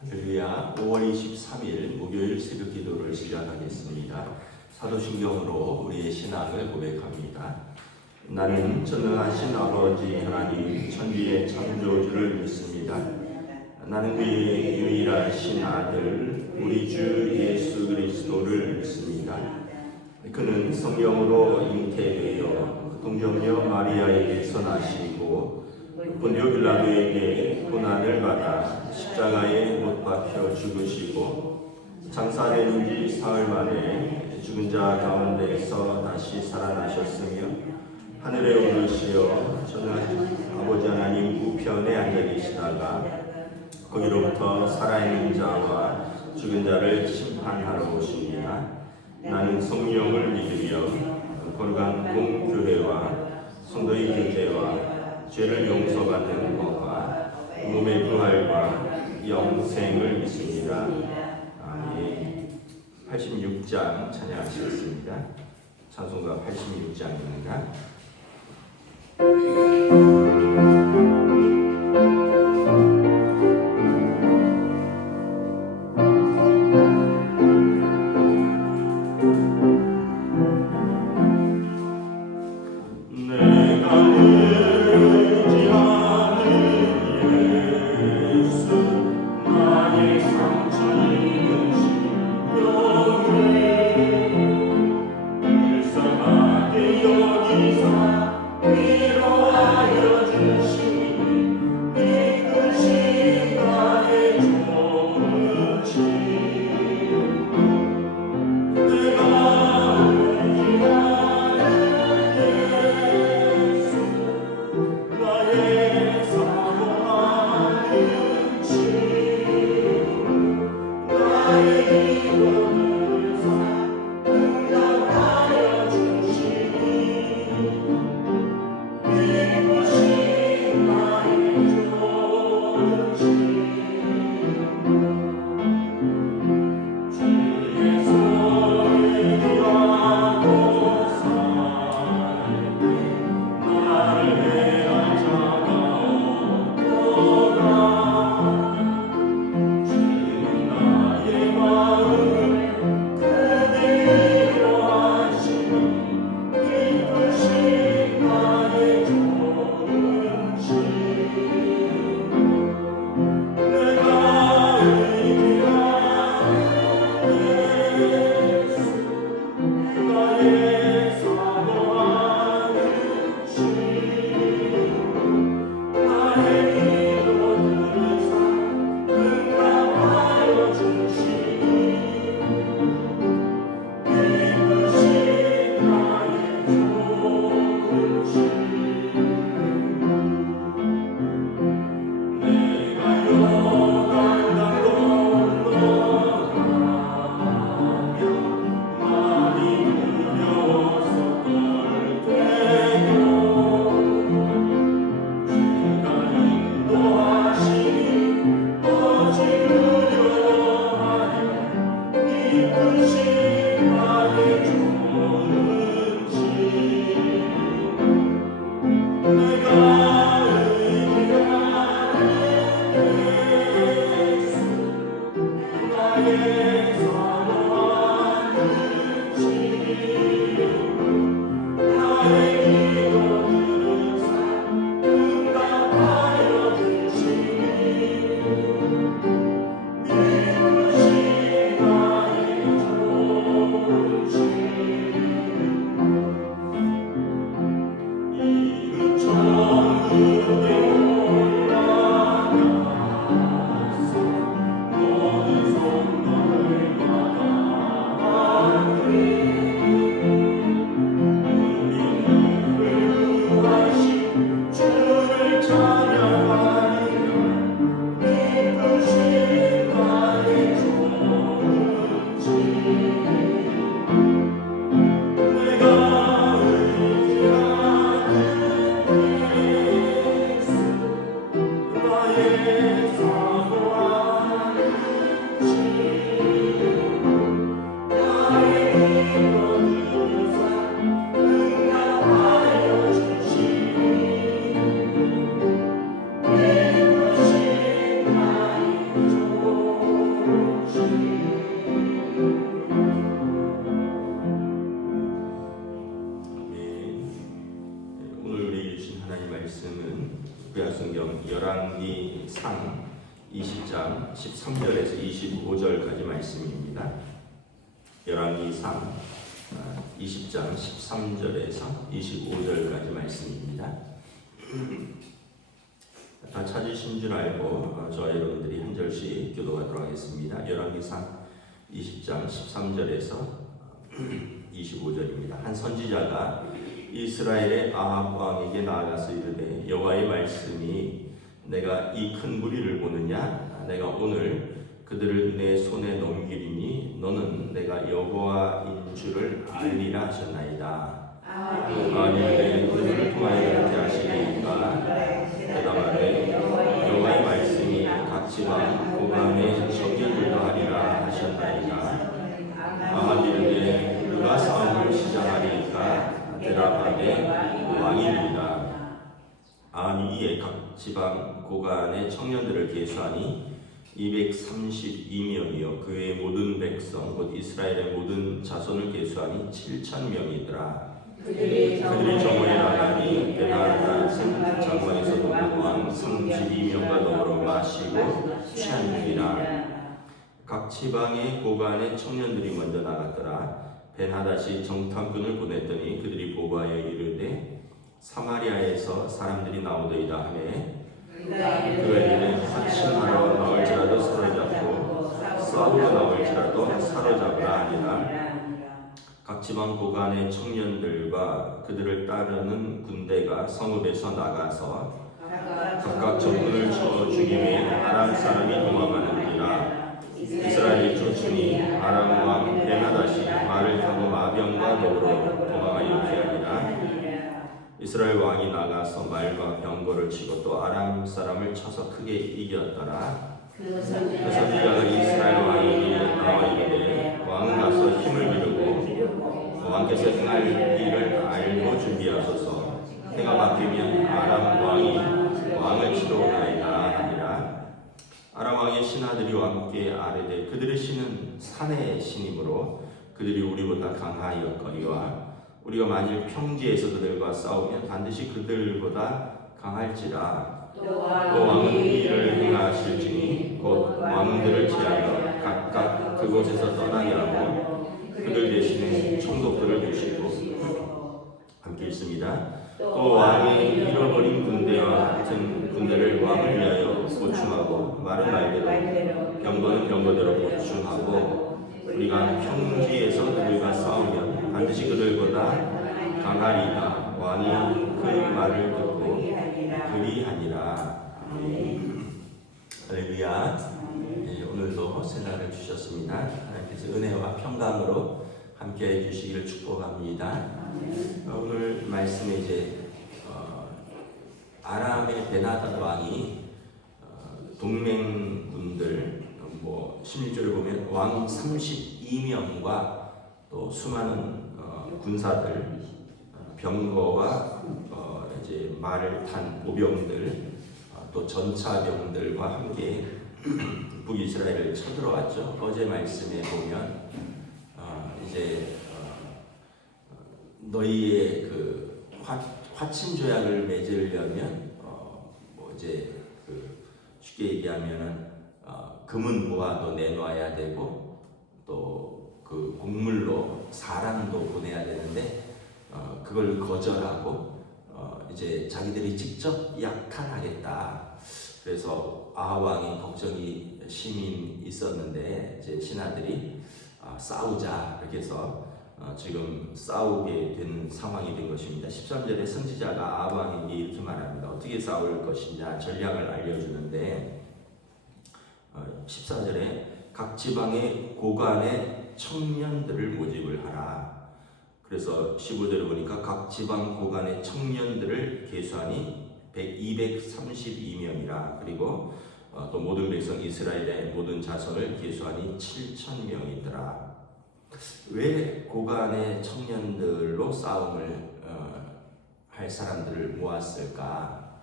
할렐루야. 5월 23일 목요일 새벽 기도를 시작하겠습니다. 사도신경으로 우리의 신앙을 고백합니다. 나는 전능하신 아버지 하나님 천지의 창조주를 믿습니다. 나는 그의 유일하신 아들 우리 주 예수 그리스도를 믿습니다. 그는 성령으로 잉태되어 동정녀 마리아에게서 나시고 본디오 빌라도에게 고난을 받아 십자가에 못 박혀 죽으시고 장사된 지 사흘 만에 죽은 자 가운데서 다시 살아나셨으며 하늘에 오르시어 전능하신 아버지 하나님 우편에 앉아 계시다가 거기로부터 살아있는 자와 죽은 자를 심판하러 오십니다. 나는 성령을 믿으며 거룩한 공교회와 성도의 교제와 죄를 용서받는 것과 몸의 부활과 영생을 믿습니다. 아멘. 86장 찬양하시겠습니다. 찬송가 86장입니다. 20장 13절에서 25절까지 말씀입니다. 열왕기상 20장 13절에서 25절까지 말씀입니다. 다 찾으신 줄 알고 저와 여러분들이 한 절씩 교도하도록 하겠습니다. 열왕기상 20장 13절에서 25절입니다. 한 선지자가 이스라엘의 아합 왕에게 나아가서 이르되 여호와의 말씀이 내가 이 큰 무리를 보느냐? 내가 오늘 그들을 내 손에 넘기리니 너는 내가 여호와인 줄을 알리라 하셨나이다. 아니면 그들을 통하여 그렇게 하시리까? 대답하되 여호와의 말씀이 각 지방 고관의 청년들도 하리라 하셨나이다. 아니면 누가 싸움을 시작하리까? 대답하되 왕이니이다. 아니 이에 각 지방 고관의 청년들을 계수하니 232명이요 그 외의 모든 백성 곧 이스라엘의 모든 자손을 계수하니 7,000명이더라. 그들이 정오에 나가니 베나다산 장막에서 왕 32명과 더불어 마시고 취하니라. 각 지방의 고관의 청년들이 먼저 나갔더라. 벤하닷이 정탐꾼을 보냈더니 그들이 보고하여 이르되 사마리아에서 사람들이 나오더이다 하매 그가 이르되 사칭하러 나올지라도 사로잡고 싸우러 나올지라도 사로잡으라 하니라. 각 지방 고관의 청년들과 그들을 따르는 군대가 성읍에서 나가서 각각 적군을 쳐 죽이매 아람 사람이 도망하는지라. 이스라엘이 쫓으니 아람 왕 베나닷이 말을 타고 마병과 더불어 도망하여 피하니라. 이스라엘 왕이 나가서 말과 병거를 치고 또 아람 사람을 쳐서 크게 이겼더라. 그 선지자가 이스라엘 왕에게 나와 이르되 왕은 가서 힘을 기르고 왕께서 행할 일을 알고 준비하소서. 해가 바뀌면 아람 왕이 왕을 치러 오나이다 하니라. 아람 왕의 신하들이 왕께 아뢰되 그들의 신은 산의 신이므로 그들이 우리보다 강하였거니와 우리가 만일 평지에서 그들과 싸우면 반드시 그들보다 강할지라. 또 왕은 이 일을 행하실지니 곧 왕들을 제하여 각각 그곳에서 떠나게 하고 그들 대신에 총독들을 주시고 함께 있습니다. 또 왕이 잃어버린 군대와 같은 군대를 왕을 위하여 보충하고 말은 말대로 병거는 병거대로 보충하고 우리가 평지에서 그들과 싸우면 반드시 그들보다 강하리이다. 왕이 그 말을 듣고 그리하니라. 할렐루야. 오늘도 새날을 주셨습니다. 하나님께서 은혜와 평강으로 함께해 주시기를 축복합니다. 오늘 말씀에 이제 아람의 베나닷 왕이 동맹군들 16절을 보면 왕 32명과 또 수많은 군사들 병거와 이제 말을 탄 보병들 또 전차병들과 함께 북이스라엘을 쳐들어왔죠. 어제 말씀에 보면 이제 너희의 그 화친 조약을 맺으려면 이제 쉽게 얘기하면은 금은 모아도 내놓아야 되고 또 그 곡물로 사람도 보내야 되는데 그걸 거절하고 이제 자기들이 직접 약탈하겠다. 그래서 아합 왕이 걱정이 심히 있었는데 이제 신하들이 싸우자 이렇게 해서 지금 싸우게 된 상황이 된 것입니다. 13절에 선지자가 아합 왕에게 이렇게 말합니다. 어떻게 싸울 것이냐 전략을 알려주는데 14절에 각 지방의 고관의 청년들을 모집을 하라. 그래서 15절에 보니까 각 지방 고관의 청년들을 계수하니 232명이라. 그리고 또 모든 백성 이스라엘의 모든 자손을 계수하니 7,000명이더라. 왜 고관의 청년들로 싸움을 할 사람들을 모았을까?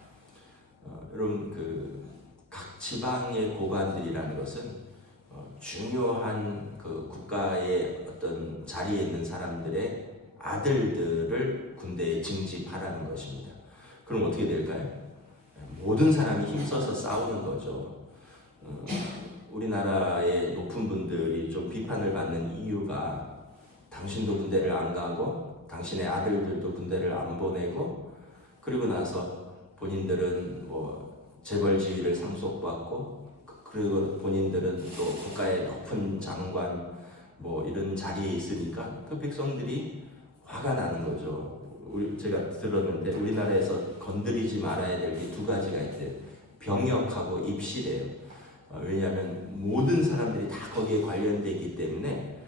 여러분 각 지방의 고관들이라는 것은 중요한 그 국가의 어떤 자리에 있는 사람들의 아들들을 군대에 징집하라는 것입니다. 그럼 어떻게 될까요? 모든 사람이 힘써서 싸우는 거죠. 우리나라의 높은 분들이 좀 비판을 받는 이유가 당신도 군대를 안 가고 당신의 아들들도 군대를 안 보내고 그리고 나서 본인들은 뭐 재벌 지위를 상속받고 그리고 본인들은 또 국가의 높은 장관 뭐 이런 자리에 있으니까 그 백성들이 화가 나는 거죠. 제가 들었는데 우리나라에서 건드리지 말아야 될 게 두 가지가 있대요. 병역하고 입시래요. 왜냐하면 모든 사람들이 다 거기에 관련되어 있기 때문에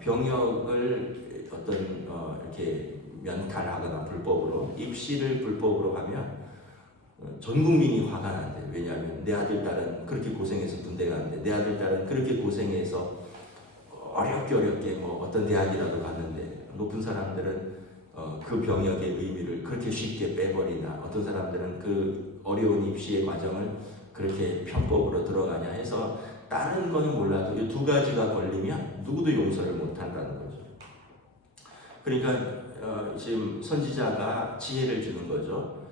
병역을 어떤 이렇게 면탈하거나 불법으로 입시를 불법으로 하면 전 국민이 화가 난대요. 왜냐하면 내 아들 딸은 그렇게 고생해서 군대 가는데 내 아들 딸은 그렇게 고생해서 어렵게 뭐 어떤 대학이라도 갔는데 높은 사람들은 그 병역의 의미를 그렇게 쉽게 빼버리나 어떤 사람들은 그 어려운 입시의 과정을 그렇게 편법으로 들어가냐 해서 다른 거는 몰라도 이 두 가지가 걸리면 누구도 용서를 못한다는 거죠. 그러니까 지금 선지자가 지혜를 주는 거죠.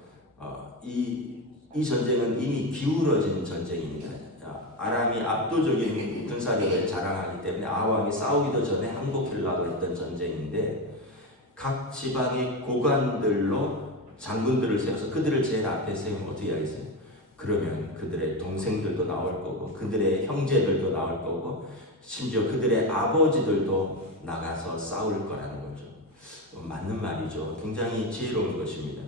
이 전쟁은 이미 기울어진 전쟁입니다. 아람이 압도적인 군사력을 자랑하기 때문에 아왕이 싸우기도 전에 항복하려고 했던 전쟁인데 각 지방의 고관들로 장군들을 세워서 그들을 제일 앞에 세우면 어떻게 하겠어요? 그러면 그들의 동생들도 나올 거고 그들의 형제들도 나올 거고 심지어 그들의 아버지들도 나가서 싸울 거라는 거죠. 맞는 말이죠. 굉장히 지혜로운 것입니다.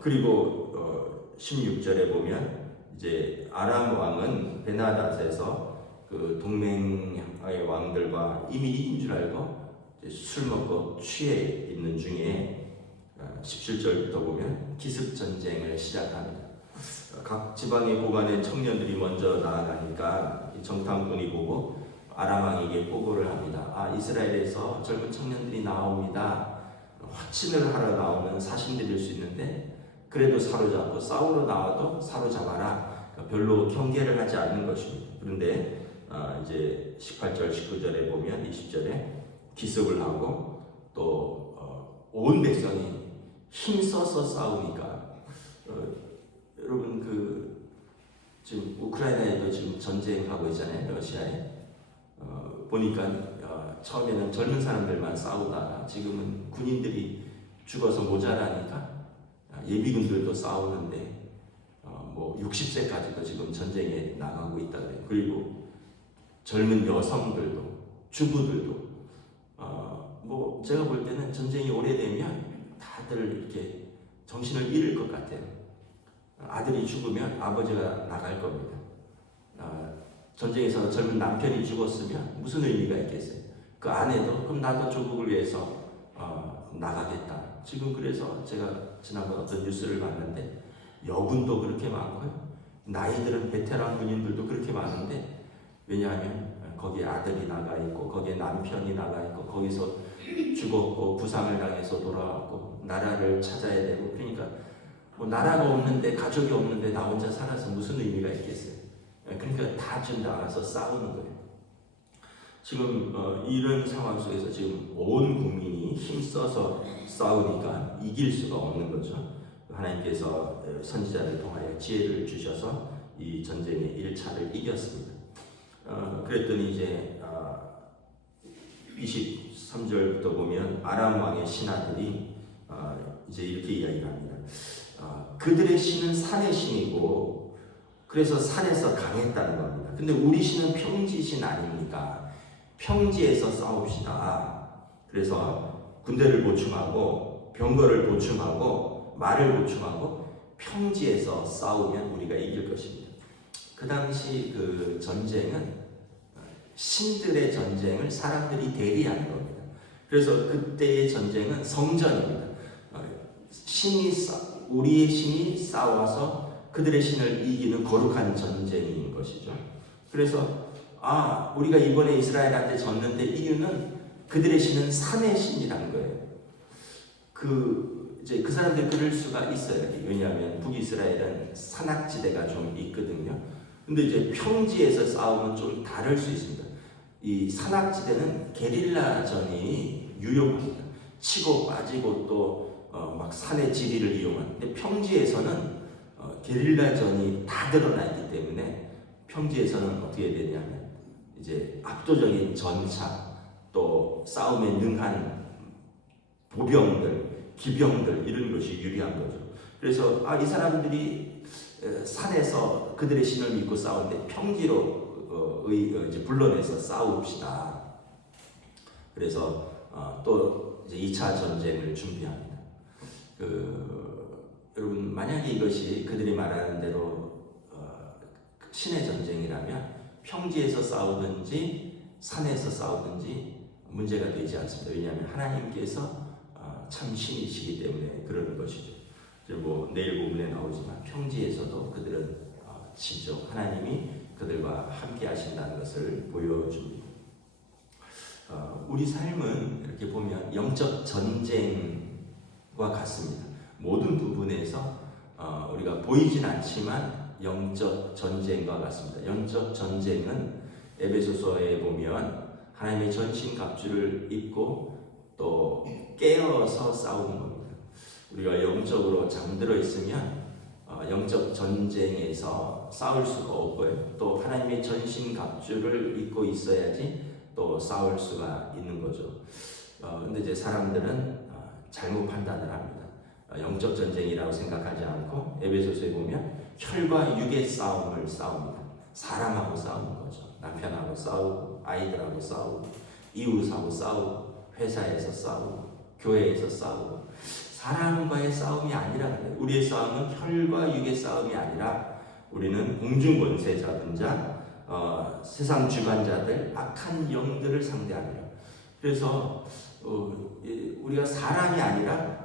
그리고 16절에 보면 이제 아람 왕은 베나닷에서 그 동맹의 왕들과 이미 이긴 줄 알고 술 먹고 취해 있는 중에 17절부터 보면 기습 전쟁을 시작합니다. 각 지방의 고관의 청년들이 먼저 나아가니까 정탐꾼이 보고 아람 왕에게 보고를 합니다. 이스라엘에서 젊은 청년들이 나옵니다. 화친을 하러 나오는 사신들일 수 있는데 그래도 사로잡고 싸우러 나와도 사로잡아라. 별로 경계를 하지 않는 것입니다. 그런데 이제 18절, 19절에 보면 20절에 기습을 하고 또 온 백성이 힘써서 싸우니까 여러분 지금 우크라이나에도 지금 전쟁하고 있잖아요. 러시아에 보니까 처음에는 젊은 사람들만 싸우다가 지금은 군인들이 죽어서 모자라니까 예비군들도 싸우는데 뭐 60세까지도 지금 전쟁에 나가고 있다 그래요. 그리고 젊은 여성들도 주부들도 뭐 제가 볼 때는 전쟁이 오래되면 다들 이렇게 정신을 잃을 것 같아요. 아들이 죽으면 아버지가 나갈 겁니다. 전쟁에서 젊은 남편이 죽었으면 무슨 의미가 있겠어요? 그 아내도 그럼 나도 조국을 위해서 나가겠다. 지금 그래서 제가 지난번 어떤 뉴스를 봤는데 여군도 그렇게 많고요. 나이들은 베테랑 군인들도 그렇게 많은데 왜냐하면 거기에 아들이 나가 있고 거기에 남편이 나가 있고 거기서 죽었고 부상을 당해서 돌아왔고 나라를 찾아야 되고 그러니까 뭐 나라가 없는데 가족이 없는데 나 혼자 살아서 무슨 의미가 있겠어요? 그러니까 다 지금 나가서 싸우는 거예요. 지금 이런 상황 속에서 지금 온 국민이 힘써서 싸우니까 이길 수가 없는 거죠. 하나님께서 선지자를 통하여 지혜를 주셔서 이 전쟁의 1차를 이겼습니다. 그랬더니 이제 23절부터 보면 아람 왕의 신하들이 이제 이렇게 이야기를 합니다. 그들의 신은 산의 신이고 그래서 산에서 강했다는 겁니다. 근데 우리 신은 평지신 아닙니까? 평지에서 싸웁시다. 그래서 군대를 보충하고 병거를 보충하고 말을 보충하고 평지에서 싸우면 우리가 이길 것입니다. 그 당시 그 전쟁은 신들의 전쟁을 사람들이 대리하는 겁니다. 그래서 그때의 전쟁은 성전입니다. 우리의 신이 싸워서 그들의 신을 이기는 거룩한 전쟁인 것이죠. 그래서 우리가 이번에 이스라엘한테 졌는데 이유는 그들의 신은 산의 신이라는 거예요. 이제 그 사람들 그럴 수가 있어요. 왜냐하면 북이스라엘은 산악지대가 좀 있거든요. 근데 이제 평지에서 싸우면 좀 다를 수 있습니다. 이 산악지대는 게릴라전이 유용합니다. 치고 빠지고 또 막 산의 지리를 이용하는데 평지에서는 게릴라전이 다 드러나 있기 때문에 평지에서는 어떻게 되냐면 이제 압도적인 전차, 또 싸움에 능한 보병들, 기병들 이런 것이 유리한 거죠. 그래서 이 사람들이 산에서 그들의 신을 믿고 싸우는데 평지로 이제 불러내서 싸웁시다. 그래서 또 이제 2차 전쟁을 준비합니다. 여러분 만약에 이것이 그들이 말하는 대로 신의 전쟁이라면 평지에서 싸우든지 산에서 싸우든지 문제가 되지 않습니다. 왜냐하면 하나님께서 참 신이시기 때문에 그러는 것이죠. 뭐 내일 본문에 나오지만 평지에서도 그들은 지죠. 하나님이 그들과 함께 하신다는 것을 보여줍니다. 우리 삶은 이렇게 보면 영적 전쟁과 같습니다. 모든 부분에서 우리가 보이진 않지만 영적 전쟁과 같습니다. 영적 전쟁은 에베소서에 보면 하나님의 전신갑주를 입고 또 깨어서 싸우는 겁니다. 우리가 영적으로 잠들어 있으면 영적 전쟁에서 싸울 수가 없고요. 또 하나님의 전신갑주를 입고 있어야지 또 싸울 수가 있는 거죠. 근데 이제 사람들은 잘못 판단을 합니다. 영적 전쟁이라고 생각하지 않고 에베소서에 보면 혈과 육의 싸움을 싸웁니다. 사람하고 싸우는 거죠. 남편하고 싸우고 아이들하고 싸우고 이웃하고 싸우고 회사에서 싸우고 교회에서 싸우고 사람과의 싸움이 아니라 우리의 싸움은 혈과 육의 싸움이 아니라 우리는 공중 권세 잡은 자, 세상 주관자들, 악한 영들을 상대합니다. 그래서 우리가 사람이 아니라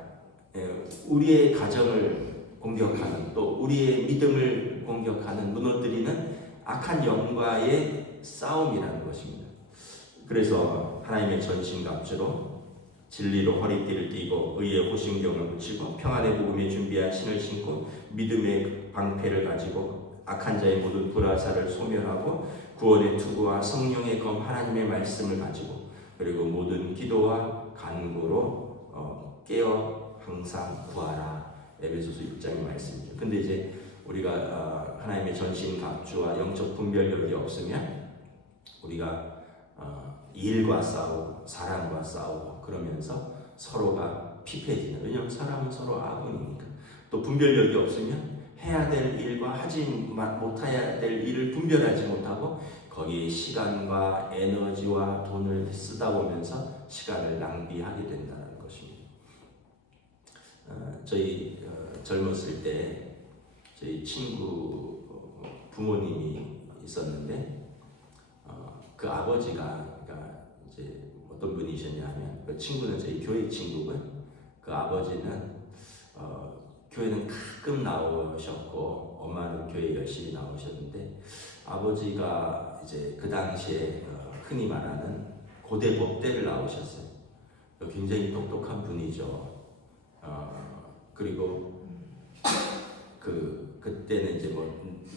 우리의 가정을 공격하는 또 우리의 믿음을 공격하는 무너뜨리는 악한 영과의 싸움이라는 것입니다. 그래서 하나님의 전신갑주로 진리로 허리띠를 띠고 의의 호신경을 붙이고 평안의 복음에 준비한 신을 신고 믿음의 방패를 가지고 악한 자의 모든 불화살을 소멸하고 구원의 투구와 성령의 검 하나님의 말씀을 가지고 그리고 모든 기도와 간구로 깨어 항상 구하라. 에베소서 6장의 말씀이죠. 근데 이제 우리가 하나님의 전신갑주와 영적 분별력이 없으면 우리가 일과 싸우고 사람과 싸우고 그러면서 서로가 피폐해지는. 왜냐하면 사람은 서로 아군이니까. 또 분별력이 없으면 해야 될 일과 하지 못해야 될 일을 분별하지 못하고 거기에 시간과 에너지와 돈을 쓰다 보면서 시간을 낭비하게 된다는 것입니다. 저희 젊었을 때 저희 친구 부모님이 있었는데 그 아버지가 그러니까 이제 어떤 분이셨냐면 그 친구는 저희 교회 친구고요. 그 아버지는 교회는 가끔 나오셨고 엄마는 교회 열심히 나오셨는데 아버지가 이제 그 당시에 흔히 말하는 고대 법대를 나오셨어요. 굉장히 똑똑한 분이죠. 그리고 그때는 이제 뭐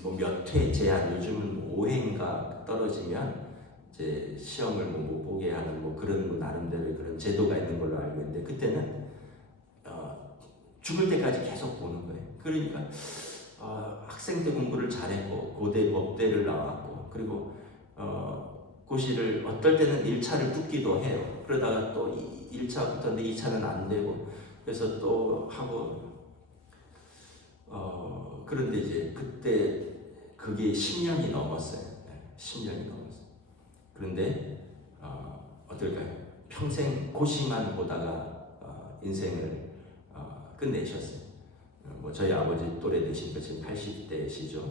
몇 회 제한, 요즘은 5회인가 떨어지면 이제 시험을 못 보게 하는 뭐 그런 나름대로 그런 제도가 있는 걸로 알고 있는데 그때는 죽을 때까지 계속 보는 거예요. 그러니까 학생 때 공부를 잘했고 고대 법대를 나왔고 그리고 고시를 어떨 때는 1차를 붙기도 해요. 그러다가 또 1차 붙었는데 2차는 안 되고 그래서 또 하고 그런데 이제 그때 그게 10년이 넘었어요. 10년이 넘었어요. 그런데 어떨까요? 평생 고시만 보다가 인생을 끝내셨어요. 뭐 저희 아버지 또래 되신 거 지금 80대시죠.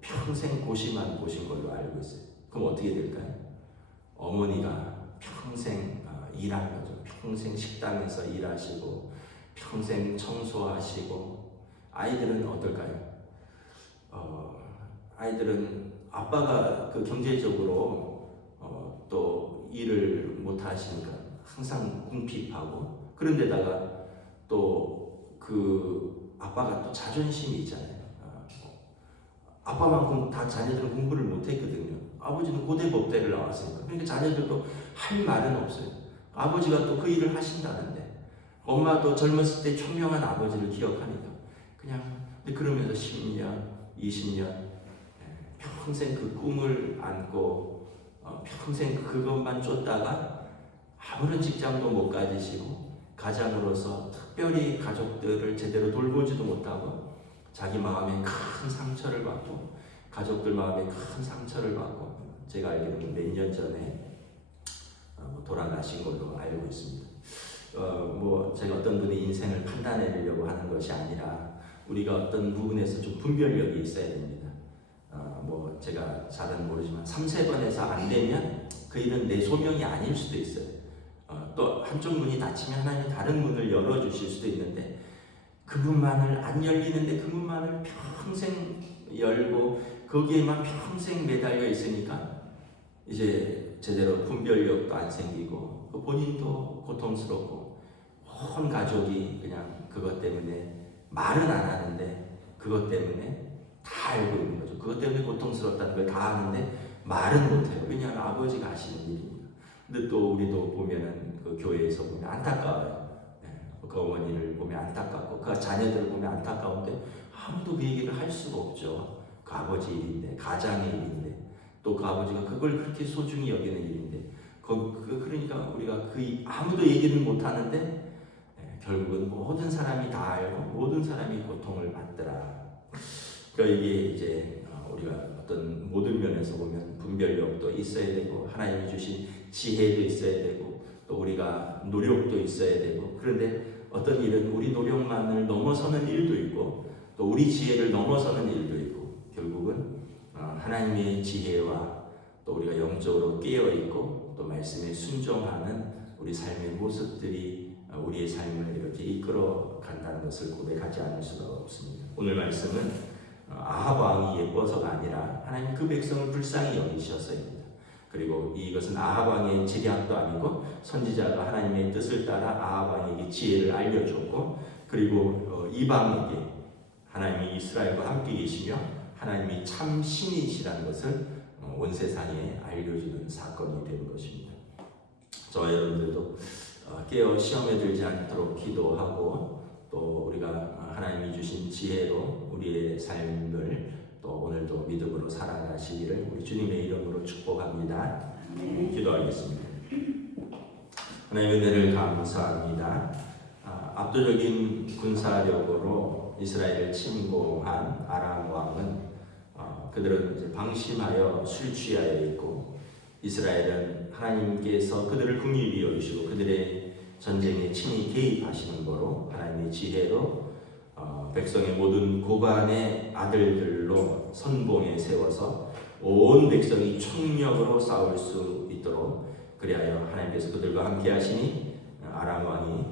평생 고시만 보신 걸로 알고 있어요. 그럼 어떻게 될까요? 어머니가 평생 일한 거죠. 평생 식당에서 일하시고 평생 청소하시고 아이들은 어떨까요? 아이들은 아빠가 그 경제적으로 또 일을 못 하시니까 항상 궁핍하고 그런데다가 또 그 아빠가 또 자존심이 있잖아요. 아빠만큼 다 자녀들은 공부를 못 했거든요. 아버지는 고대 법대를 나왔으니까. 그러니까 자녀들도 할 말은 없어요. 아버지가 또 그 일을 하신다는데 엄마도 젊었을 때 총명한 아버지를 기억하니까 그냥 그러면서 10년, 20년 평생 그 꿈을 안고 평생 그것만 쫓다가 아무런 직장도 못 가지시고 가장으로서 특별히 가족들을 제대로 돌보지도 못하고 자기 마음에 큰 상처를 받고 가족들 마음에 큰 상처를 받고 제가 알기로는 몇 년 전에 돌아가신 걸로 알고 있습니다. 제가 어떤 분이 인생을 판단하려고 하는 것이 아니라 우리가 어떤 부분에서 좀 분별력이 있어야 됩니다. 제가 잘은 모르지만 3-4번에서 안 되면 그 일은 내 소명이 아닐 수도 있어요. 또 한쪽 문이 닫히면 하나님이 다른 문을 열어주실 수도 있는데 그 문만을 안 열리는데 그 문만을 평생 열고 거기에만 평생 매달려 있으니까 이제 제대로 분별력도 안 생기고 본인도 고통스럽고 온 가족이 그냥 그것 때문에 말은 안 하는데 그것 때문에 다 알고 있는 거죠. 그것 때문에 고통스럽다는 걸 다 아는데 말은 못해요. 왜냐하면 아버지가 하시는 일이니까. 근데 또 우리도 보면은 그 교회에서 보면 안타까워요. 그 어머니를 보면 안타깝고 그 자녀들을 보면 안타까운데 아무도 그 얘기를 할 수가 없죠. 그 아버지 일인데 가장의 일인데 또 그 아버지가 그걸 그렇게 소중히 여기는 일인데 그러니까 우리가 아무도 얘기를 못 하는데 결국은 모든 사람이 다 알고 모든 사람이 고통을 받더라. 그러니까 이게 이제 우리가 어떤 모든 면에서 보면 분별력도 있어야 되고 하나님이 주신 지혜도 있어야 되고 또 우리가 노력도 있어야 되고 그런데 어떤 일은 우리 노력만을 넘어서는 일도 있고 또 우리 지혜를 넘어서는 일도 있고 결국은 하나님의 지혜와 또 우리가 영적으로 깨어있고 또 말씀에 순종하는 우리 삶의 모습들이 우리의 삶을 이렇게 이끌어 간다는 것을 고백하지 않을 수가 없습니다. 오늘 말씀은 아합 왕이 예뻐서가 아니라 하나님 그 백성을 불쌍히 여기셔서입니다. 그리고 이것은 아합 왕의 지략도 아니고 선지자가 하나님의 뜻을 따라 아합 왕에게 지혜를 알려줬고 그리고 이방에게 하나님이 이스라엘과 함께 계시며 하나님이 참 신이시라는 것을 온 세상에 알려주는 사건이 된 것입니다. 저와 여러분들도 깨어 시험에 들지 않도록 기도하고 또 우리가 하나님이 주신 지혜로 우리의 삶을 또 오늘도 믿음으로 살아가시기를 우리 주님의 이름으로 축복합니다. 기도하겠습니다. 하나님의 은혜를 감사합니다. 압도적인 군사력으로 이스라엘을 침공한 아람 왕은 그들은 이제 방심하여 술 취하여 있고 이스라엘은 하나님께서 그들을 긍휼히 여기시고 그들의 전쟁에 친히 개입하시는 거로 하나님의 지혜로 백성의 모든 고관의 아들들로 선봉에 세워서 온 백성이 총력으로 싸울 수 있도록 그리하여 하나님께서 그들과 함께 하시니 아람 왕이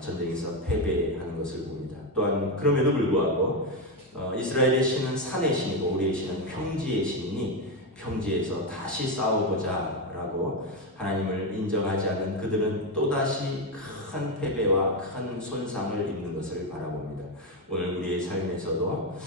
전쟁에서 패배하는 것을 봅니다. 또한 그럼에도 불구하고 이스라엘의 신은 산의 신이고 우리의 신은 평지의 신이니 평지에서 다시 싸우고자 라고 하나님을 인정하지 않는 그들은 또다시 큰 패배와 큰 손상을 입는 것을 바라봅니다. 오늘 우리의 삶에서도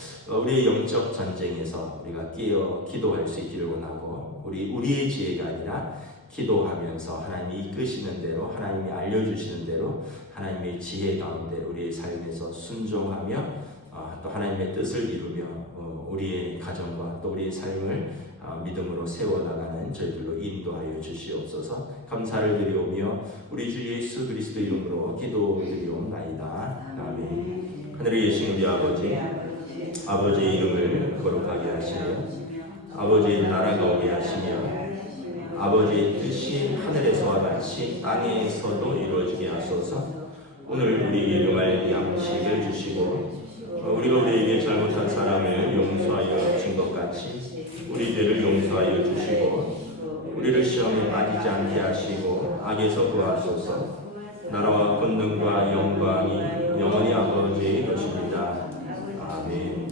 우리의 영적 전쟁에서 우리가 깨어 기도할 수 있기를 원하고 우리의 지혜가 아니라 기도하면서 하나님이 이끄시는 대로 하나님이 알려주시는 대로 하나님의 지혜 가운데 우리의 삶에서 순종하며 또 하나님의 뜻을 이루며 우리의 가정과 또 우리의 삶을 믿음으로 세워나가는 저희들로 인도하여 주시옵소서. 감사를 드리오며 우리 주 예수 그리스도 이름으로 기도드리옵나이다. 아멘. 하늘에 계신 우리 아버지의 이름을 거룩하게 하시며 아버지의 나라가 오게 하시며 아버지의 뜻이 하늘에서와 같이 땅에서도 이루어지게 하소서. 오늘 우리에게 용할 양식을 주시고 우리가 우리에게 잘못한 사람을 용서하여 준 것 같이 우리 죄를 용서하여 주시고 우리를 시험에 빠지지 않게 하시고 악에서 구하소서. 나라와 권능과 영광이 영원히 아버지의 것입니다. 아멘.